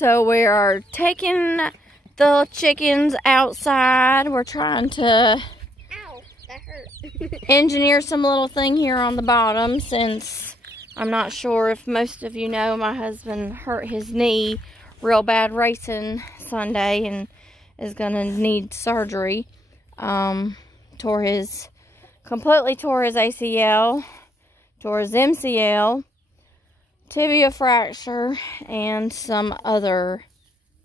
So we are taking the chickens outside. We're trying to that hurt. engineer some little thing here on the bottom, since I'm not sure if most of you know, my husband hurt his knee real bad racing Sunday and is gonna need surgery. Completely tore his ACL, tore his MCL, tibia fracture, and some other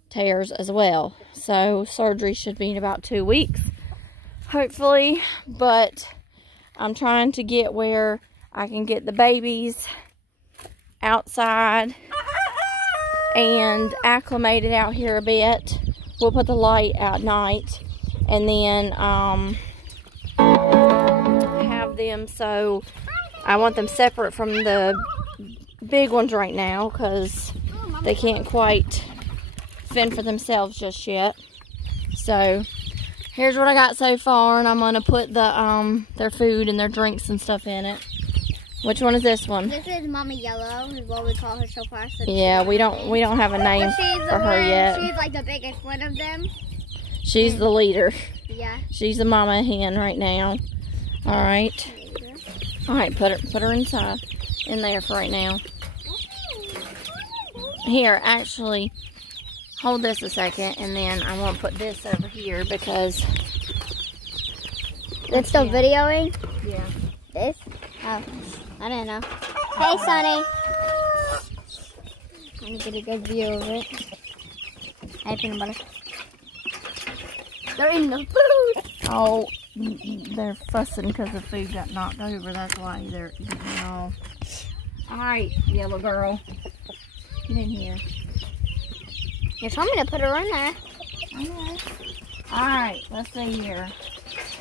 tears as well. So surgery should be in about 2 weeks, hopefully. But I'm trying to get where I can get the babies outside and acclimated out here a bit. We'll put the light out night, and then have them, so I want them separate from the big ones right now because they can't quite fend for themselves just yet. So here's what I got so far, and I'm gonna put the their food and their drinks and stuff in it. Which one is this one? This is Mama Yellow, is what we call her so far. So yeah, we don't have a name for her yet. She's like the biggest one of them. She's the leader. Yeah. She's the mama hen right now. All right. All right, put her inside, in there for right now. Here, actually, hold this a second, and then I won't put this over here because it's still videoing. Yeah. This? Oh, I didn't know. Hey, Sonny. Let me get a good view of it. Hey, peanut butter. They're eating the food. Oh, they're fussing because the food got knocked over. That's why they're eating all. All right, yellow girl. Get in here. You told me to put her in there. I know. All right, let's see here.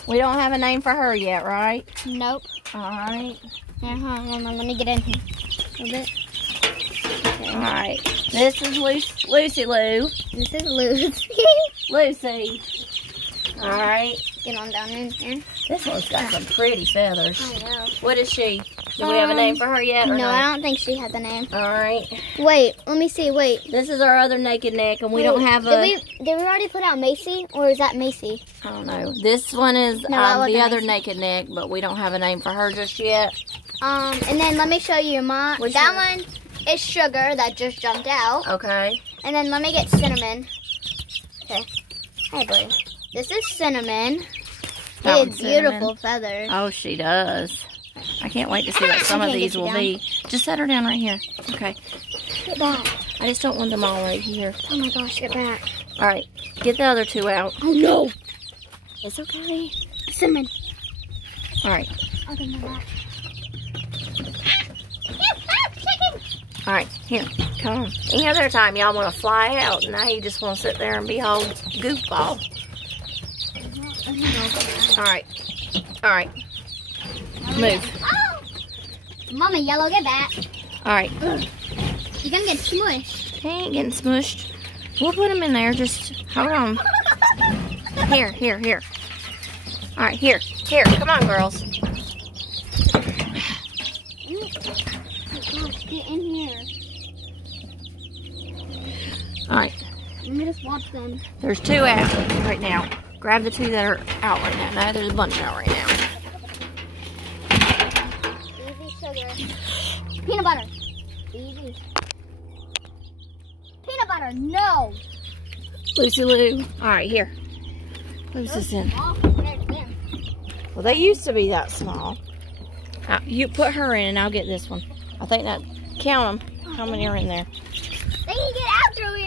We don't have a name for her yet, right? Nope. All right. Let me get in here a little bit. Okay. All right. This is Lucy Lou. This is Lucy. Lucy. All right. Get on down in here. This one's got some pretty feathers. I know. What is she? Do we have a name for her yet? Or no, I don't think she has a name. All right. Wait, let me see. Wait. This is our other naked neck, and we don't have a. Did we already put out Macy, or is that Macy? I don't know. This one is the other naked neck, but we don't have a name for her just yet. And then let me show you one is Sugar that just jumped out. Okay. And then let me get Cinnamon. Okay. Hey, boy. This is Cinnamon. She has beautiful feathers. Oh, she does. I can't wait to see what some of these will be. Just set her down right here. Okay. Get back. I just don't want them all right here. Oh my gosh, get back. All right. Get the other two out. Oh no. It's okay. Cinnamon. All right. I'll get my back. All right, here, come on. Any other time y'all want to fly out, now you just want to sit there and be all goofball. All right, move. Oh! Mama Yellow, get back. All right. You're gonna get smushed. He ain't getting smushed. We'll put him in there, just hold on. Here. All right, here, come on, girls. Get in here. All right. Let me just watch them. There's two out right now. Grab the two that are out right now. No, there's a bunch out right now. Easy, Sugar. Peanut butter. Easy. Peanut butter, no. Lucy Lou. All right, here. Who's this in? Oh, there's them. Well, they used to be that small. You put her in and I'll get this one. I think that, count them. How many are in there? They can get after me.